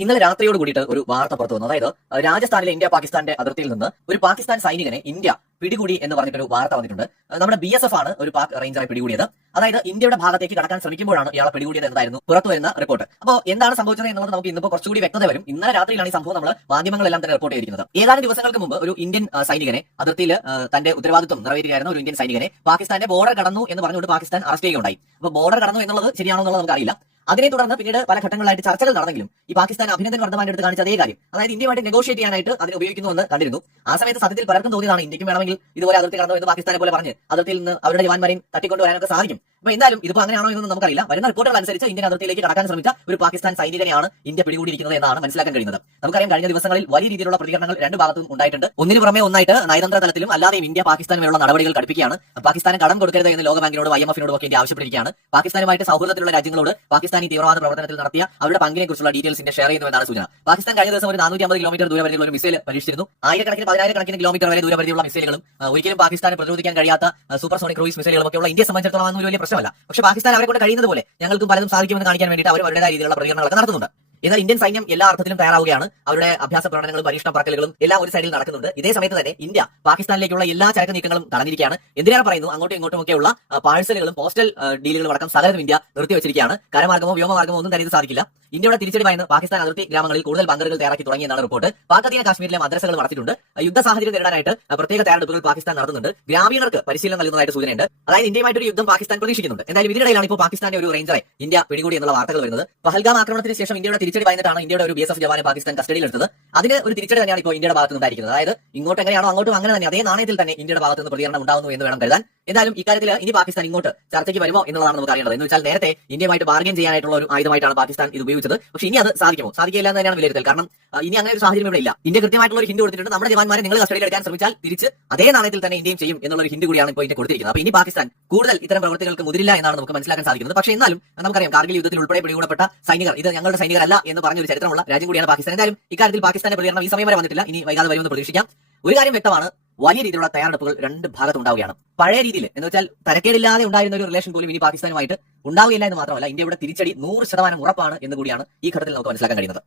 ഇന്നലെ രാത്രിയോട് കൂടിയിട്ട് ഒരു വാർത്ത പുറത്തു വന്നു. അതായത് രാജസ്ഥാനിലെ ഇന്ത്യ പാകിസ്ഥാന്റെ അതിർത്തിയിൽ നിന്ന് ഒരു പാകിസ്ഥാൻ സൈനികനെ ഇന്ത്യ പിടികൂടി എന്ന് പറഞ്ഞിട്ടൊരു വാർത്ത വന്നിട്ടുണ്ട്. നമ്മുടെ BSF ആണ് ഒരു പാക് റേഞ്ചറെ പിടികൂടിയത്. അതായത് ഇന്ത്യയുടെ ഭാഗത്തേക്ക് കടക്കാൻ ശ്രമിക്കുമ്പോഴാണ് ഇയാളെ പിടികൂടിയത് എന്നതായിരുന്നു പുറത്തുവരുന്ന റിപ്പോർട്ട്. അപ്പോൾ എന്താണ് സംഭവിച്ചത് എന്നുള്ളത് നമുക്ക് ഇന്നിപ്പോൾ കുറച്ചുകൂടി വ്യക്തത വരും. ഇന്നലെ രാത്രിയിലാണ് ഈ സംഭവം നമ്മൾ മാധ്യമങ്ങളെല്ലാം തന്നെ റിപ്പോർട്ട് ചെയ്തിരിക്കുന്നത്. ഏതാനും ദിവസങ്ങൾക്ക് മുമ്പ് ഒരു ഇന്ത്യൻ സൈനികനെ അതിർത്തിയിൽ തന്റെ ഉത്തരവാദിത്വം നിറവേറ്റുകയായിരുന്ന ഒരു ഇന്ത്യൻ സൈനികനെ പാകിസ്ഥാന്റെ ബോർഡർ കടന്നു എന്ന് പറഞ്ഞുകൊണ്ട് പാകിസ്ഥാൻ അറസ്റ്റ് ചെയ്യുകയുണ്ടായി. അപ്പോൾ ബോർഡർ കടന്നു എന്നുള്ളത് ശരിയാണോ എന്നുള്ളത് നമുക്കറിയില്ല. അതിനെ തുടർന്ന് പിന്നീട് പല ഘട്ടങ്ങളായിട്ട് ചർച്ചകൾ നടന്നെങ്കിലും ഈ പാകിസ്ഥാൻ അഭിനന്ദൻ വർദ്ധമാന്റെ അടുത്ത് കാണിച്ച അതേ കാര്യം, അതായത് ഇന്ത്യയുമായിട്ട് നെഗോഷിയേറ്റ് ചെയ്യാനായിട്ട് അതിനെ ഉപയോഗിക്കുന്നുവെന്ന് കണ്ടിരുന്നു. ആ സമയത്ത് സത്യത്തിൽ പലർക്കും തോന്നിയതാണ് ഇന്ത്യക്കും വേണമെങ്കിൽ ഇതുപോലെ അതിർത്തി കടന്നു എന്ന് പാകിസ്ഥാനെ പോലെ പറഞ്ഞ് അതിർത്തിയിൽ നിന്ന് അവരുടെ ജവാന്മാരെയും തട്ടിക്കൊണ്ടുവരാനൊക്കെ സാധിക്കും. അപ്പൊ എന്തായാലും ഇതിപ്പോ അങ്ങനെയാണോ എന്നൊന്നും നമുക്കറിയില്ല. വരുന്ന റിപ്പോർട്ടുകൾ അനുസരിച്ച് ഇന്ത്യൻ അതിർത്തിയിലേക്ക് കടക്കാൻ ശ്രമിച്ച ഒരു പാകിസ്ഥാൻ സൈനികനെയാണ് ഇന്ത്യ പിടികൂടിയിരിക്കുന്നത് എന്നാണ് മനസ്സിലാക്കാൻ കഴിയുന്നത്. നമുക്കറിയാം, കഴിഞ്ഞ ദിവസങ്ങളിൽ വലിയ രീതിയിലുള്ള പ്രതികരണങ്ങൾ രണ്ട് ഭാഗത്തും ഉണ്ടായിട്ടുണ്ട്. ഒന്നിനു പുറമെ ഒന്നായിട്ട് നയതന്ത്ര തലത്തിലും അല്ലാതെയും ഇന്ത്യ പാകിസ്ഥാനുമായുള്ള നടപടികൾ കടുപ്പിക്കുകയാണ്. പാകിസ്ഥാന് കടം കൊടുക്കരുത് എന്ന് ലോകബാങ്കിനോട് IMF-നോടും ഒക്കെ ഇന്ത്യ ആവശ്യപ്പെട്ടിരിക്കുകയാണ്. പാകിസ്ഥാനുമായിട്ട് സൗഹൃദത്തിലുള്ള രാജ്യങ്ങളോട് പാകിസ്ഥാനി തീവ്രവാദ പ്രവർത്തനത്തിൽ നടത്തിയ അവരുടെ പങ്കിനെ കുറിച്ചുള്ള ഡീറ്റെയിൽസ് ഇന്ത്യ ഷെയർ ചെയ്യുന്നുവെന്നാണ് സൂചന. പാകിസ്ഥാൻ കഴിഞ്ഞ ദിവസം ഒരു 450 കിലോമീറ്റർ ദൂരപരിധിയുള്ള ഒരു മിസൈൽ പരീക്ഷിച്ചിരുന്നു. ആയിരക്കണക്കിന് 10,000 കിലോമീറ്റർ വരെ ദൂരപരിധിയുള്ള മിസൈലുകളും ഒരിക്കലും പാകിസ്ഥാനെ പ്രതിരോധിക്കാൻ കഴിയാത്ത സൂപ്പർസോണിക് ക്രൂയിസ് മിസൈലുകളും ഒക്കെയുള്ള ഇന്ത്യയെ സംബന്ധിച്ചിടത്തോളം അതൊന്നും വലിയ പ്രശ്നമല്ല. പക്ഷേ പാകിസ്ഥാൻ അവരെ കൊണ്ട് കഴിയുന്നത് പോലെ ഞങ്ങൾക്കും പലതും സാധിക്കുമെന്ന് കാണിക്കാൻ വേണ്ടിയിട്ട് അവർ അവരുടേതായ രീതിയിലുള്ള പ്രതികരണങ്ങളൊക്കെ നടത്തുന്നുണ്ട്. എന്നാൽ ഇന്ത്യൻ സൈന്യം എല്ലാ അർത്ഥത്തിലും തയ്യാറാവുകയാണ്. അവരുടെ അഭ്യാസ പ്രകടനങ്ങളും പരീക്ഷണ പറക്കലുകളും എല്ലാം ഒരു സൈഡിൽ നടക്കുന്നുണ്ട്. ഇതേ സമയത്ത് തന്നെ ഇന്ത്യ പാകിസ്ഥാനിലേക്കുള്ള എല്ലാ ചരക്ക് നീക്കങ്ങളും തടഞ്ഞിരിക്കുകയാണ്. എന്തിനാണ് പറയുന്നു, അങ്ങോട്ടും ഇങ്ങോട്ടും ഒക്കെയുള്ള പാഴ്സലുകളും പോസ്റ്റൽ ഡീലുകളും അടക്കം സകലതും ഇന്ത്യ നിർത്തിവെച്ചിരിക്കുകയാണ്. കരമാർഗമോ വ്യോമമാർഗമോ ഒന്നും തന്നെ ഇത് സാധിക്കില്ല. ഇന്ത്യയുടെ തിരിച്ചടിവായെന്ന് പാകിസ്ഥാൻ അതിർത്തി ഗ്രാമങ്ങളിൽ കൂടുതൽ ബങ്കറുകൾ തയ്യാറാക്കി തുടങ്ങിയെന്നാണ് റിപ്പോർട്ട്. പാക് അധീന കാശ്മീരിലെ മദ്രസകൾ നടത്തിയിട്ടുണ്ട്. യുദ്ധ സാഹചര്യം നേരിടാനായിട്ട് പ്രത്യേക തയ്യാറെടുപ്പുകൾ പാകിസ്ഥാൻ നടത്തുന്നുണ്ട്. ഗ്രാമീണർക്ക് പരിശീലനം നൽകുന്നതായിട്ട് സൂചനയുണ്ട്. അതായത് ഇന്ത്യയുമായിട്ടൊരു യുദ്ധം പാകിസ്ഥാൻ പ്രതീക്ഷിക്കുന്നുണ്ട്. എന്തായാലും ഇതിനിടയിലാണ് ഇപ്പോൾ പാകിസ്ഥാന്റെ ഒരു റേഞ്ചറെ ഇന്ത്യ പിടികൂടി എന്നുള്ള വാർത്തകൾ വരുന്നത്. പഹൽഗാം ആക്രമണത്തിന് ശേഷം ഇന്ത്യയുടെ തിരിച്ചടി വായന്നിട്ടാണ് ഇന്ത്യയുടെ ഒരു BSF ജവാനെ പാകിസ്ഥാൻ കസ്റ്റഡിയിലെടുത്തത്. അതിന് ഒരു തിരിച്ചടി തന്നെയാണ് ഇപ്പോൾ ഇന്ത്യയുടെ ഭാഗത്ത് നിന്നുണ്ടായിരിക്കുന്നത്. അതായത് ഇങ്ങോട്ട് എങ്ങനെയാണോ അങ്ങോട്ടും അങ്ങനെ തന്നെ അതേ നാണയത്തിൽ തന്നെ ഇന്ത്യയുടെ ഭാഗത്ത് നിന്ന് പ്രതികരണം ഉണ്ടാവുന്നു എന്ന് വേണം കരുതാൻ. എന്തായാലും ഇക്കാര്യത്തിൽ ഇനി പാകിസ്ഥാൻ ഇങ്ങോട്ട് ചർച്ചയ്ക്ക് വരുമോ എന്നുള്ളതാണ് നമുക്ക് അറിയേണ്ടത്. എന്ന് വെച്ചാൽ നേരത്തെ ഇന്ത്യയുമായിട്ട് ബാർഗൈൻ ചെയ്യാനായിട്ടുള്ള ഒരു ആയുധമായിട്ടാണ് പാകിസ്ഥാൻ ഇത് ഉപയോഗിച്ചത്. പക്ഷേ ഇനി അത് സാധിക്കുമോ, സാധിക്കില്ല എന്ന് തന്നെയാണ് വിലയിരുത്തൽ. കാരണം ഇനി അങ്ങനെ ഒരു സാഹചര്യം ഇവിടെ ഇല്ല. ഇന്ത്യ കൃത്യമായിട്ടുള്ള ഒരു ഹിന്റ് കൊടുത്തിട്ടുണ്ട്. നമ്മുടെ ജവാന്മാരെ നിങ്ങൾ കസ്റ്റഡിയിൽ എടുക്കാൻ ശ്രമിച്ചാൽ തിരിച്ച് അതേ നാണയത്തിൽ തന്നെ ഇന്ത്യയും ചെയ്യും എന്നുള്ള ഒരു ഹിന്റ് കൂടിയാണ് ഇപ്പോൾ ഇന്ത്യ കൊടുത്തിരിക്കുന്നത്. അപ്പോൾ ഇനി പാകിസ്ഥാൻ കൂടുതൽ ഇത്തരം പ്രവർത്തികൾക്ക് മുതിരില്ല എന്നാണ് നമുക്ക് മനസ്സിലാക്കാൻ സാധിക്കുന്നത്. പക്ഷേ എന്നാലും നമുക്കറിയാം, കാർഗിൽ യുദ്ധത്തിൽ ഉൾപ്പെടെ പിടികൂടപ്പെട്ട സൈനികർ ഇത് ഞങ്ങളുടെ സൈനികരല്ല എന്ന് പറഞ്ഞൊരു ചരിത്രമുള്ള രാജ്യം കൂടിയാണ് പാകിസ്ഥാൻ. എന്തായാലും ഇക്കാര്യത്തിൽ പാകിസ്ഥാന്റെ പ്രതികരണം ഈ സമയം വരെ വന്നിട്ടില്ല. ഇനി വൈകാതെ വരുമെന്ന് പ്രതീക്ഷിക്കാം. ഒരു കാര്യം വ്യക്തമാണ്, വലിയ രീതിയിലുള്ള തയ്യാറെടുപ്പുകൾ രണ്ട് ഭാഗത്തും ഉണ്ടാവുകയാണ്. പഴയ രീതിയിൽ എന്ന് വെച്ചാൽ തരക്കേടില്ലാതെ ഉണ്ടായിരുന്ന ഒരു റിലേഷൻ പോലും ഇനി പാകിസ്ഥാനുമായിട്ട് ഉണ്ടാവുകയില്ല എന്ന് മാത്രമല്ല, ഇന്ത്യയുടെ തിരിച്ചടി 100% ഉറപ്പാണ് എന്ന് കൂടിയാണ് ഈ ഘട്ടത്തിൽ നമുക്ക് മനസ്സിലാക്കാൻ കഴിയുന്നത്.